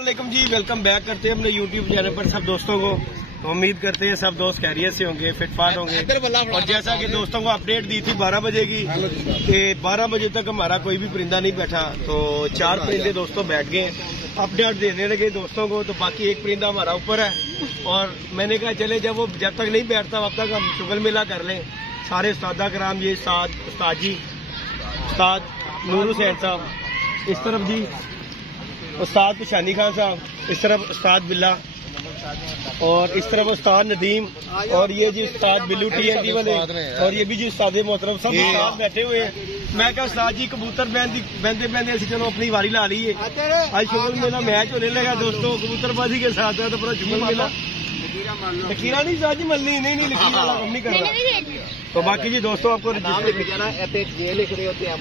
वालेकुम जी, welcome back करते हैं अपने यूट्यूब चैनल पर सब दोस्तों को। उम्मीद करते हैं सब दोस्त खैरियत से होंगे, फिटफाट होंगे। और जैसा कि दोस्तों को अपडेट दी थी 12 बजे की कि 12 बजे तक हमारा कोई भी परिंदा नहीं बैठा, तो 4 परिंदे दोस्तों बैठ गए। अपडेट देने लगे दोस्तों को, तो बाकी एक परिंदा हमारा ऊपर है। और मैंने कहा चले जब तक नहीं बैठता तब तक हम शुगल मेला कर लें। सारे उस्तादा कराम, ये उस्ताद जी, उस्ताद नूर हुसैन साहब इस तरफ जी, उस्ताद पिशानी खान साहब इस तरफ, उस्ताद बिल्ला और इस तरफ उस्ताद नदीम, और ये जी उस्ताद बिल्लू TNT वाले, और ये भी जी उस्ताद मोहतरम, सब उस्ताद बैठे हुए हैं। मैं क्या उस्ताद जी कबूतर बहते बहते ऐसी चलो अपनी वारी ला ली है। आज शुगर मेला मैच होने लगा दोस्तों, कबूतरबाजी के साथ तो पूरा शुगर मेला। लकीरा नहीं साजी मल्ली नहीं लकीर वाला काम नहीं कर रहा। तो बाकी जी दोस्तों आपको लिख रहे होते हैं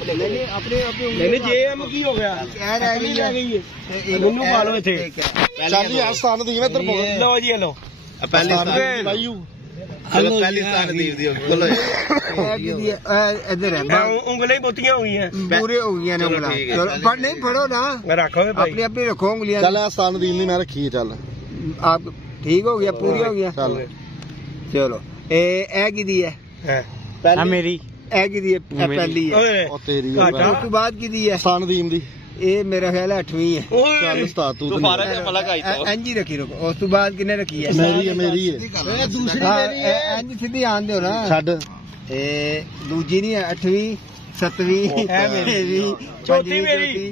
अपने JM की हो गया पालो थे। लो जी लो उंगलें बोतियां हुई हैं, पूरे हो गई नहीं पढ़ो ना, रखो अपनी अपनी रखो उंगलियां। चल आस्तान दी मैं रखी है, चल आप ठीक हो गया, पूरी हो गया। चल चलो ए की दी है मेरी, ए की दी है पहली है, और तेरी उस बाद की दी है आस्तान दीम दी, ये मेरा ख्याल 8वीं है। चल उस्ताद तू एंजी रखी रखो, उस बाद किन्ने रखी है? मेरी है दूसरी एंजी सीधी आन दो ना, छड़ दूजी नहीं है, 8वीं 7वीं चौथी मेरी,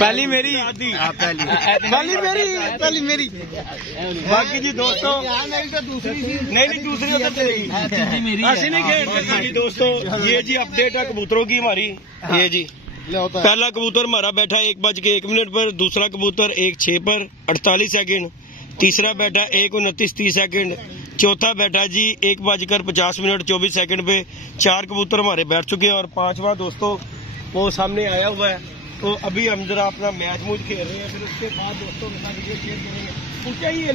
पहली मेरी, पहली मेरी। बाकी जी दोस्तों नहीं दूसरी उधर चलेगी, ऐसी नहीं खेल दोस्तों। ये जी अपडेट है कबूतरों की हमारी। ये जी पहला कबूतर हमारा बैठा 1:01 पर, दूसरा कबूतर 1:06 पर 48 सेकंड, तीसरा बैठा 1:29 सेकंड, चौथा बैठा जी 1:50 24 सेकंड पे। 4 कबूतर हमारे बैठ चुके हैं और 5वां दोस्तों वो सामने आया हुआ है। तो अभी हम जरा अपना मैच मूच खेल रहे हैं, फिर उसके बाद दोस्तों के साथ वीडियो शेयर करेंगे। ऊंचा ही है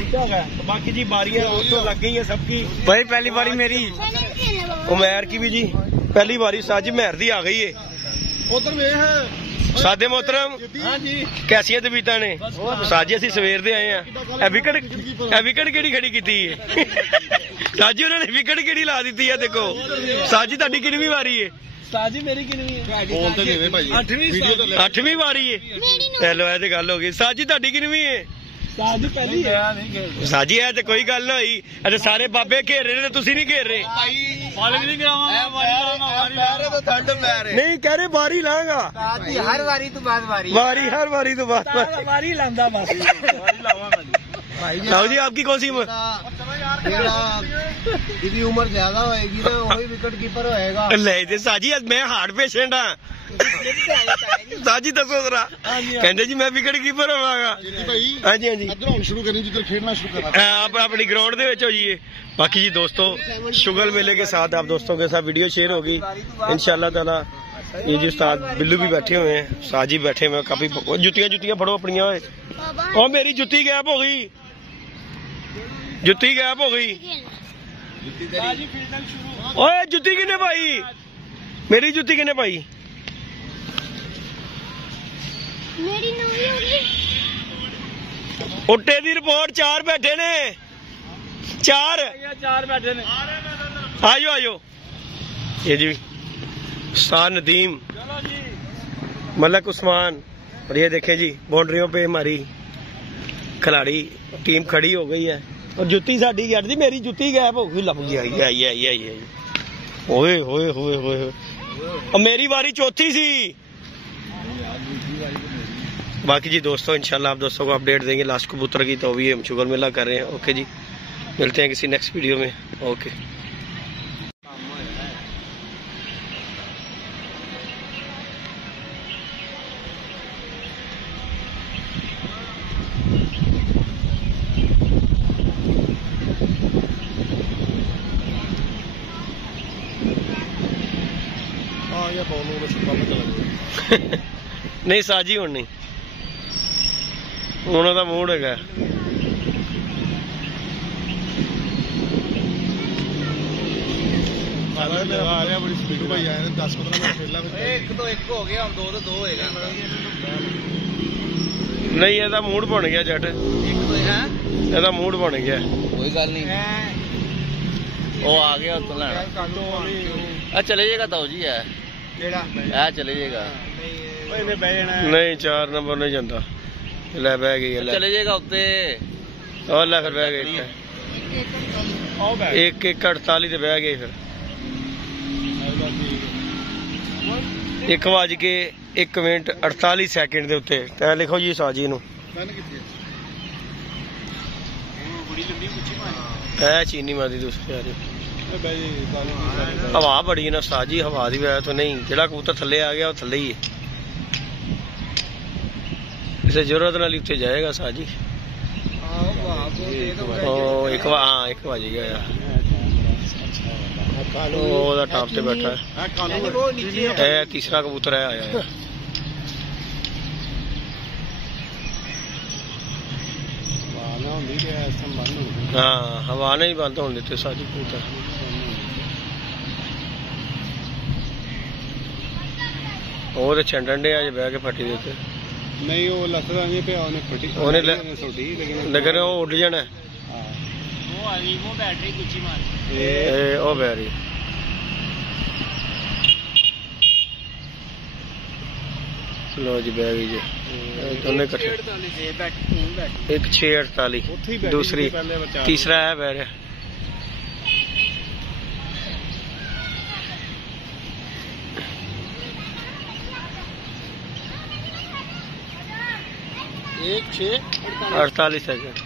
ऊंचा है। तो बाकी जी बारियां दोस्तों लग गई है सबकी। भाई पहली बारी मेरी, उमैर की भी जी पहली बारी, साजी महर दी आ गई है उधर में है। सादे मोहतरम कैसियां तबीयतां ने साजी, असी सवेर दे आए हैं। विकेट केड़ी खड़ी की साजी, उन्होंने विकेट केड़ी ला दी है। देखो साजी ਤੁਹਾਡੀ किनवी बारी है? साजी मेरी किनवी है? 8वीं बारी है। चलो ऐ ते गल हो गई। साजी ਤੁਹਾਡੀ किनवी है? साजी पहली है। साजी है तो कोई गल ना हुई। अच्छा सारे बाबे घेर रहे ने, तुसी नहीं घेर रहे? नहीं कह रहे बारी लांगा, हर वारी तो बाद वारी, हर बारी तो बाद वारी लांदा बस। लाओ जी आपकी कौन सी उम्र? यदि उम्र ज्यादा होएगी ना वही विकेट कीपर होएगा। ले साजी मैं हार्ट पेशेंट हाँ। साजी दसो जरा, कहते जी मैं विकेट कीपर होवांगा। हाँ जी शुरू करें जिधर खेलना शुरू करना, आप अपनी ग्राउंड दे विच होइए। बाकी जी दोस्तों शुगल मेले के साथ आप दोस्तों के साथ वीडियो शेयर होगी इंशाल्लाह ताला। ये जी उस्ताद बिल्लू भी बैठे हुए हैं, साजी बैठे हुए हैं काफी। जुतियां फड़ो अपनिया। और मेरी जुत्ती गैप हो गई, जुत्ती गैप हो गई। ओए जुत्ती किने पाई? मेरी जुत्ती किने पाई? मेरी नवी होगी। उट्टे दी रिपोर्ट 4 बैठे ने, 4 बैठे ने। आयो ये जी उस्ताद नदीम, मलक उस्मान, और ये देखे जी बाउंड्रियों पे हमारी खिलाड़ी टीम खड़ी हो गई है। और जुत्ती साडी यार जी, मेरी जुत्ती गैप हो गई, लग गई। ओए होए होए होए, और मेरी बारी चौथी सी। बाकी जी दोस्तों इंशाल्लाह आप दोस्तों को अपडेट देंगे लास्ट कबूतर की। तो अभी हम शुगर मेला कर रहे हैं। ओके जी, मिलते हैं किसी नेक्स्ट वीडियो में। ओके नहीं साजी हुण नहीं, उन्होंने मूड है। बड़ी स्पीड भाई आए 10-15 मिनट खेलना, 1 तो 1 हो गया, 2 तो 2 होएगा। नहीं ਇਹਦਾ मूड बन गया जट ਇਹਦਾ मूड बन गया कोई गल नहीं वो आ गया तो लेना चले जाएगा ताऊ जी है चले जाएगा नहीं 4 नंबर नहीं जाता ले बह गई चले जाएगा उत्ते और ले फिर बह गई 1:48 ਤੇ ਬਹਿ ਗਏ ਫਿਰ 1:01:48 ਦੇ ਉੱਤੇ ਤੈ ਲਿਖੋ ਜੀ ਸਾਜੀ ਨੂੰ ਇਹ ਚੀਨੀ ਮਾਰਦੀ ਦੂਸਰੀ ਯਾਰ ਹਵਾ ਬੜੀ ਨਾ ਸਾਜੀ ਹਵਾ ਦੀ ਵਜ੍ਹਾ ਤੋਂ ਨਹੀਂ ਜਿਹੜਾ ਕਬੂਤਰ ਥੱਲੇ ਆ ਗਿਆ ਉਹ ਥੱਲੇ ਹੀ ਹੈ ਇਸੇ ਜ਼ਰੂਰਤ ਨਾਲ ਹੀ ਉੱਤੇ ਜਾਏਗਾ ਸਾਜੀ ਉਹ 1 ਵਜ ਗਿਆ ਯਾਰ ਉਹਦਾ ਟਾਪ ਤੇ ਬੈਠਾ ਹੈ ਇਹ ਤੀਸਰਾ ਕਬੂਤਰ ਹੈ ਆਇਆ ਹੈ हाँ हवा नहीं बंद होने देते साजी कबूतर वो तो छंडन डे आज बह के फटी देते नहीं वो लसदा नहीं पे ਉਹਨੇ ਫਟੀ लेकिन वो उड़ जाना वो बैटरी गुच्छी मार ओ बैरी लो जी बह गई जी दोनों इकट्ठे 1:48 दूसरी तीसरा है बह रहा एक 48 सेकंड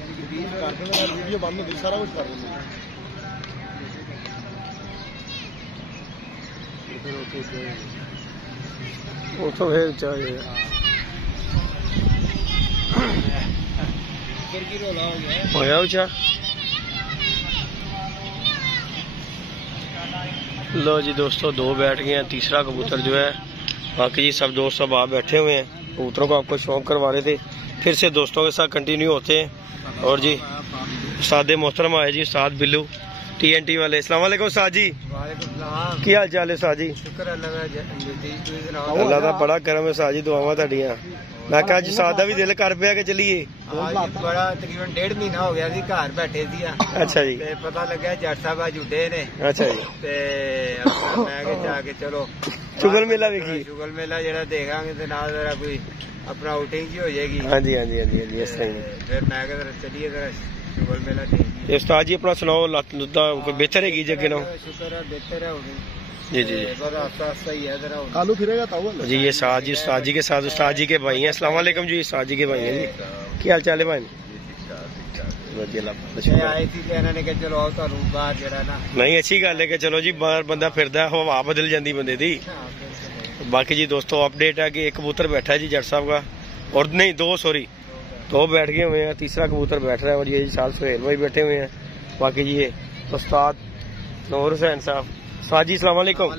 वीडियो बंद होती सारा कुछ कर देंगे वो तो फिर चाहिए होया उचा लो जी दोस्तों 2 बैठ गए हैं तीसरा कबूतर जो है बाकी जी सब दोस्त सब आप बैठे हुए हैं कबूतरों को आपको शौक करवा रहे थे फिर से दोस्तों के साथ कंटिन्यू होते हैं और जी उस्ताद मोहतरम आए जी उस्ताद बिल्लू TNT वाले अस्सलाम वालेकुम उस्ताद जी की हाल चाल है उस्ताद जी अल्लाह का बड़ा करम है उस्ताद जी दुआवां तुहाडियां मैं कहा जी सादा भी दिल कर पिया कि चलिए बड़ा तकरीबन 1.5 महीना हो गया सी घर बैठे सी अच्छा जी ते पता लगा जट साहब आज उठे ने अच्छा जी ते मैं के जाके चलो शुगल मेला देखी शुगल मेला जेड़ा देखांगे ते नाल जरा कोई अपना आउटिंग जी हो जाएगी हाँ जी हाँ जी हाँ जी हाँ जी इस तरह फिर मैं के चलिए जरा शुगल मेला देखिए उस्ताद जी अपना सुनाओ लत लुद्दा बेहतर है जगे ना शुक्र है बेहतर है जी जी बस आस्ता आस्ता ही है जरा कालू फिरेगा ताऊ जी ये साद जी उस्ताद जी के साथ उस्ताद जी के भाई हैं अस्सलाम वालेकुम जी उस्ताद जी के भाई हैं जी क्या हाल चाल है भाई आए थी इन्होंने कहा चलो आओ तुहानू बाहर जेड़ा ना नहीं अच्छी गल है कि चलो जी बाहर बंदा फिरदा हवा बदल जाती बंदे दी बाकी जी दोस्तों अपडेट है कि एक कबूतर बैठा है जी जट साहब का और नहीं 2 बैठ गए हुए हैं तीसरा कबूतर बैठ रहा है और ये जी साहब सुहेल भाई बैठे हुए हैं बाकी जी ये उस्ताद नूर हुसैन साहब उस्ताद जी अस्सलाम वालेकुम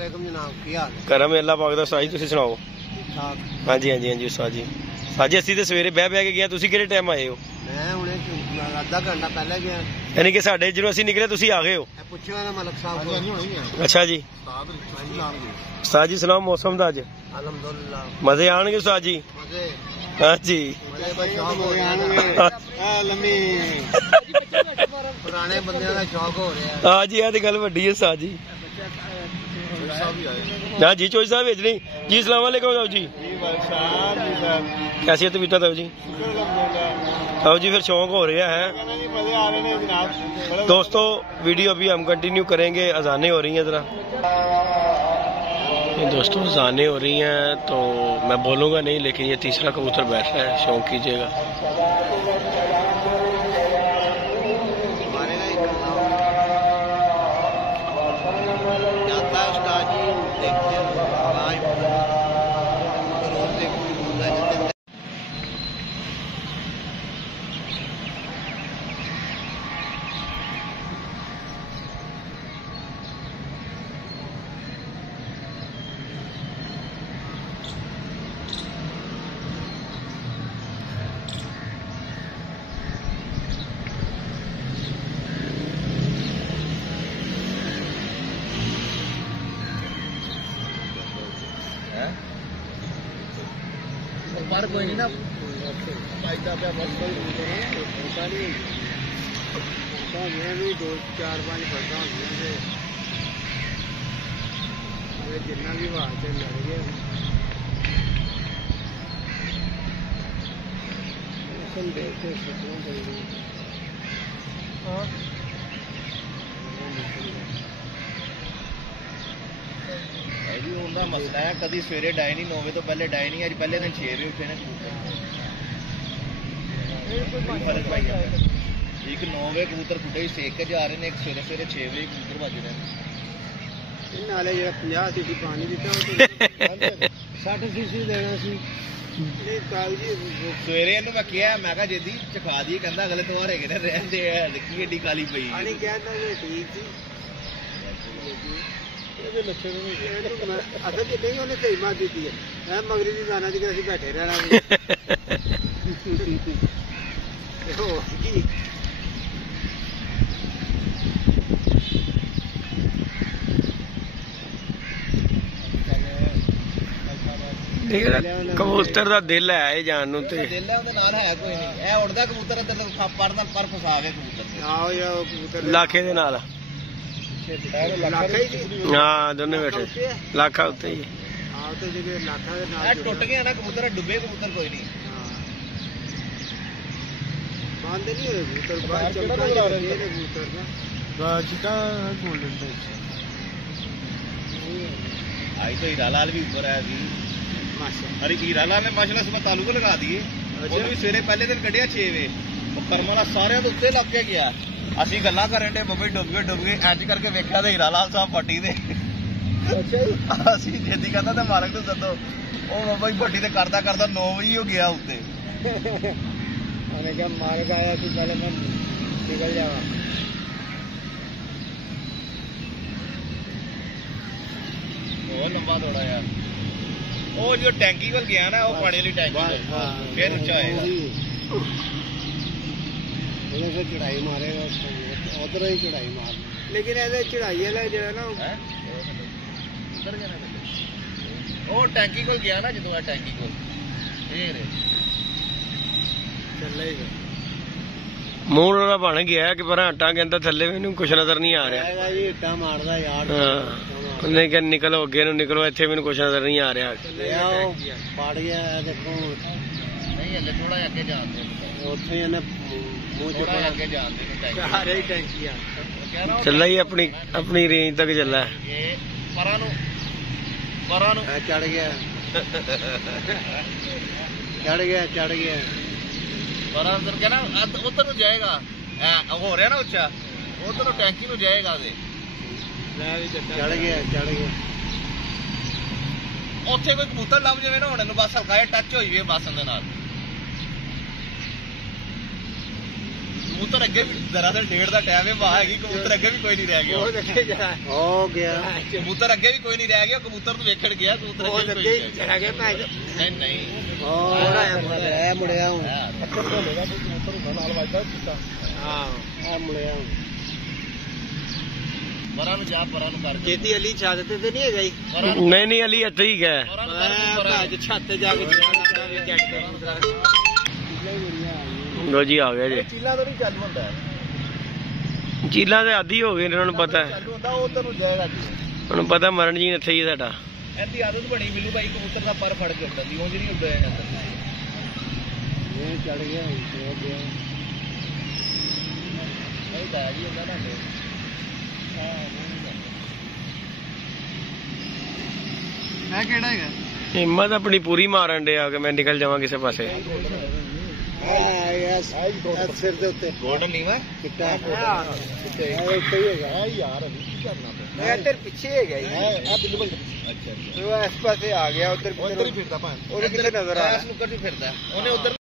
करम अल्लाह पाक दा उस्ताद जी तुसीं सुनाओ हाँ जी हाँ जी हाँ जी उस्ताद जी ਅਸੀਂ ਤੇ ਸਵੇਰੇ ਬਹਿ ਕੇ ਗਿਆ ਤੁਸੀਂ ਕਿਹੜੇ ਟਾਈਮ ਆਏ ਹੋ मैं हुणे आधा घंटा पहले गया यानी कि साढ़े ਜਦੋਂ ਅਸੀਂ ਨਿਕਲੇ ਤੁਸੀਂ ਆ ਗਏ ਹੋ ਪੁੱਛਿਆ ਨਾ ਮਲਕ ਸਾਹਿਬ को अच्छा जी उस्ताद जी सुनाओ मौसम ਦਾ ਅੱਜ अल्हम्दुलिल्लाह मजे आएंगे उस्ताद जी मजे हाँ जी लम्मी पुराने बंदियां ਦਾ ਸ਼ੌਕ ਹੋ ਰਿਹਾ हाँ जी ਇਹ ਤੇ ਗੱਲ ਵੱਡੀ ਹੈ उस्ताद जी हाँ जी चोई साहब भेजनी जी अस्सलाम वालेकुम ताऊ जी कैसी है तबीयत ताऊ जी ताऊ जी फिर शौक हो रहा है दोस्तों वीडियो अभी हम कंटिन्यू करेंगे अजानें हो रही हैं जरा दोस्तों अजानें हो रही हैं तो मैं बोलूँगा नहीं लेकिन ये तीसरा कबूतर बैठ रहा है शौक कीजिएगा कोई नहीं ना फायदा पे बस पता नहीं तो ये भी 2-4-5 फरदा होंगे ये जितना भी बात है लड़ गए सुन देखते सुन देंगे हां जी उनका मसला है कभी सवेरे डाई नहीं 9 बजे तो पहले डाई नहीं अज पहले दिन 6 बजे उठे ने फर्क पाई एक 9 बजे कबूतर खुटे सेक के जा रहे हैं एक सवेरे सवेरे 6 बजे कबूतर बज रहे हैं नाले जो 50 सीसी पानी दिता 60 सीसी देना सी सवेरे ਇਹਨੂੰ ਮੈਂ ਕਿਹਾ ਮੈਂ ਕਿਹਾ ਜੇਦੀ ਚਖਾ ਦੀ ਕਹਿੰਦਾ ਅਗਲੇ ਤਵਾਰ ਹੈਗੇ ਨੇ ਰਹਿੰਦੇ ਆ ਦੇਖੀ ਏਡੀ ਕਾਲੀ ਪਈ ਪਾਣੀ ਕਹਿੰਦਾ ਇਹ ਠੀਕ ਸੀ ਇਹਦੇ ਲੱਛਣ ਨਹੀਂ ਅਸਲ ਚ ਨਹੀਂ ਉਹਨੇ ਸਹੀ ਮਾਰ ਦਿੱਤੀ ਹੈ ਐ ਮਗਰੀ ਦੀ ਦਾਣਾ ਜਿਹਾ ਅਸੀਂ ਬੈਠੇ ਰਹਿਣਾ ਵੀ ਇਹੋ ਕੀ कबूतर का दिल है जान नूं ते ਦਿਲ ਹੈ ਉਹਦੇ ਨਾਲ ਹੈ ਕੋਈ ਨਹੀਂ ਇਹ ਉੜਦਾ ਕਬੂਤਰ ਤੇ ਪੜਦਾ ਪਰ ਫਸਾ ਕੇ ਕਬੂਤਰ ਆਓ ਯਾ ਕਬੂਤਰ लाखे दे नाल ਲੱਖਾ ਹੀ ਜੀ हाँ दोनों बैठे लाखा उत्ते ही ਆਓ ਤੇ ਜਿਹੜੇ ਲੱਖਾਂ ਦੇ ਨਾਲ ਇਹ ਟੁੱਟ ਗਿਆ ਨਾ ਕਬੂਤਰ ਡੁੱਬੇ ਕਬੂਤਰ ਕੋਈ ਨਹੀਂ ਬੰਦ ਨਹੀਂ ਹੋਏ ਕਬੂਤਰ ਬਾਹਰ ਚਮਕਾ ਰਹੇ ਨੇ ਕਬੂਤਰ ਨਾ ਚਿੱਟਾ ਗੋਲਡਨ ਟਾਈਪ आई तो हीरा लाल भी ऊपर आया जी माशाल्लाह अरे हीरा लाल ने माशाल्लाह सुबह तालुक लगा दिए ਉਹਨੂੰ ਵੀ ਸਵੇਰੇ ਪਹਿਲੇ ਦਿਨ ਕੱਢਿਆ 6 ਵਜੇ ਉਹ ਕਰਮ ਵਾਲਾ ਸਾਰਿਆਂ ਦੇ ਉੱਤੇ ਲੱਗ ਕੇ ਗਿਆ ਅਸੀਂ ਗੱਲਾਂ ਕਰਨ ਦੇ ਬੱਬੇ ਡੁੱਬ ਗਏ ਇੰਜ ਕਰਕੇ ਵੇਖਿਆ ਤੇ ਹੀਰਾ ਲਾਲ ਸਾਹਿਬ ਪੱਟੀ ਦੇ ਅੱਛਾ ਜੀ ਅਸੀਂ ਜੇਦੀ ਕਹਿੰਦਾ ਤੇ ਮਾਲਕ ਨੂੰ ਸੱਦੋ ਉਹ ਬਾਬਾ ਹੀ ਪੱਟੀ ਤੇ ਕਰਦਾ 9 ਵਜੇ ਹੋ ਗਿਆ ਉੱਤੇ ਉਹਨੇ ਕਿਹਾ ਮਾਲਕ ਆਇਆ ਸੀ ਪਹਿਲੇ ਮੈਂ ਨਿਕਲ ਜਾਵਾਂ ਉਹ ਲੰਬਾ ਦੌੜਾ ਯਾਰ ਉਹ ਜੋ ਟੈਂਕੀ ਵੱਲ ਗਿਆ ਨਾ ਉਹ ਪਾਣੀ ਵਾਲੀ ਟੈਂਕੀ ਵੱਲ ਫਿਰ ਉੱਚਾ ਹੋਏਗਾ ਉਹਨੇ ਫਿਰ ਚੜਾਈ ਮਾਰੇਗਾ ਉਧਰ ਹੀ ਚੜਾਈ ਮਾਰ ਲੇਕਿਨ ਇਹਦੇ ਚੜਾਈ ਵਾਲਾ ਜਿਹੜਾ ਨਾ ਉਧਰ ਗਿਆ ਨਾ ਉਹ ਟੈਂਕੀ ਕੋਲ ਗਿਆ ਨਾ ਜਦੋਂ ਆ ਟੈਂਕੀ ਕੋਲ ਇਹ ਰੇ ਚੱਲੇਗਾ मूड वाला बन गया कि पर आटा कहता थले मैनू कुछ नजर नहीं आ रहा ਜੀ ਇੱਟਾਂ ਮਾਰਦਾ ਯਾਰ उन्हें क्या निकलो अगे नू निकलो इत्थे मैनू कुछ नजर नहीं आ रहा ਪੜ ਗਿਆ ਦੇਖੋ ਨਹੀਂ ਹਲੇ ਥੋੜਾ ਅੱਗੇ ਜਾਣ ਦੇ ਉੱਥੇ ਇਹਨੇ ਮੂੰਹ ਥੋੜਾ ਅੱਗੇ ਜਾਣ ਦੇ ਟੈਂਕੀ ਸਾਰੇ ਹੀ ਟੈਂਕੀਆਂ चला ही अपनी रेंज तक चला ਇਹ ਪਰਾਂ ਨੂੰ ਚੜ ਗਿਆ ਚੜ ਗਿਆ ਪਰਾਂ ਅੰਦਰ ਕਹਿੰਦਾ ਉਧਰ ਨੂੰ ਜਾਏਗਾ ਹੋ ਰਿਹਾ ਨਾ ਉੱਚਾ ਉਧਰ ਨੂੰ ਟੈਂਕੀ ਨੂੰ ਜਾਏਗਾ ਦੇ ਚੜ ਗਿਆ ਉੱਥੇ ਕੋਈ ਕਬੂਤਰ ਲੱਭ ਜਾਵੇ ਨਾ ਹੁਣ ਨੂੰ ਬਸ ਹਲਕਾ ਜਿਹਾ ਟੱਚ ਹੋਈ ਵੀ ਬਸ ਉਹਦੇ ਨਾਲ ਕਬੂਤਰ ਅੱਗੇ ਵੀ ਦਰਅਸਲ 1:30 ਦਾ ਟਾਈਮ ਹੈ ਵਾਹ ਹੈਗੀ ਕਬੂਤਰ ਅੱਗੇ ਵੀ ਕੋਈ ਨਹੀਂ ਰਹਿ ਗਿਆ ਹੋ ਗਿਆ ਕਬੂਤਰ ਅੱਗੇ ਵੀ ਕੋਈ ਨਹੀਂ ਰਹਿ ਗਿਆ ਕਬੂਤਰ ਨੂੰ ਵੇਖਣ ਗਿਆ ਕਬੂਤਰ ਅੱਗੇ ਵੀ ਚੜਾ ਗਿਆ ਭੈਣ ਨਹੀਂ ਇਹ ਮੁੜਿਆ ਹੁਣ ਨਾਲ ਵੱਜਦਾ ਹਾਂ ਆ ਮੁੜਿਆ ਪਰਾਂ ਨੂੰ ਜਾ ਪਰਾਂ ਨੂੰ ਕਰ ਜੇਦੀ ਅਲੀ ਛੱਤ ਤੇ ਨਹੀਂ ਹੈਗਾ ਜੀ नहीं अली इत्थे ही गया ਭੈਣ ਛੱਤ ਤੇ ਜਾ ਕੇ ਲੱਗਦਾ ਵੀ ਜੱਟ ਦਾ लो जी आ गया जी ਚੀਲਾ ਤੋਂ ਨਹੀਂ ਚਾਲੂ ਹੁੰਦਾ चीला ते आदि हो गए इन्होंने पता है ਚਾਲੂ ਹੁੰਦਾ ਉਹ ਉਧਰ ਨੂੰ ਜਾਏਗਾ उन्होंने पता मरण जी इत्थे ही साडा ਇਹਦੀ ਆਦਤ ਬਣੀ ਬਿੱਲੂ ਭਾਈ ਕਬੂਤਰ ਦਾ ਪਰ ਫੜ ਕੇ ਉੱਡਣ ਦੀ ਉਂਝ ਨਹੀਂ ਉੱਡਿਆ ਜਾਂਦਾ ਇਹ ਚੜ ਗਿਆ ਹੋ ਗਿਆ ਨਹੀਂ ਤਾਂ ਜੀ ਹੁੰਦਾ ਨਾ ਮੈਂ ਕਿਹੜਾ ਹੈਗਾ हिम्मत अपनी पूरी मारन डे आके मैं निकल जावा किसी पासे ਸਿਰ ਦੇ ਉੱਤੇ ਗੋਲਡਨ ਨਹੀਂ ਵਾ ਕਿੱਟਾ ਇੱਥੇ ਹੀ ਹੈਗਾ ਯਾਰ ਅਭੀ ਕੀ ਕਰਨਾ ਪਿਆ ਮੈਂ ਇੱਧਰ ਪਿੱਛੇ ਹੈਗਾ ਜੀ ਆ ਬਿਲਕੁਲ ਅੱਛਾ ਉਹ ਇਸ ਪਾਸੇ ਆ ਗਿਆ ਉਧਰ ਉਧਰ ਹੀ ਫਿਰਦਾ ਭਾਂ ਉਹਦੇ ਕਿੱਥੇ ਨਜ਼ਰ ਆ ਰਿਹਾ ਸਨੁਕਰ ਵੀ ਫਿਰਦਾ ਉਹਨੇ ਉਧਰ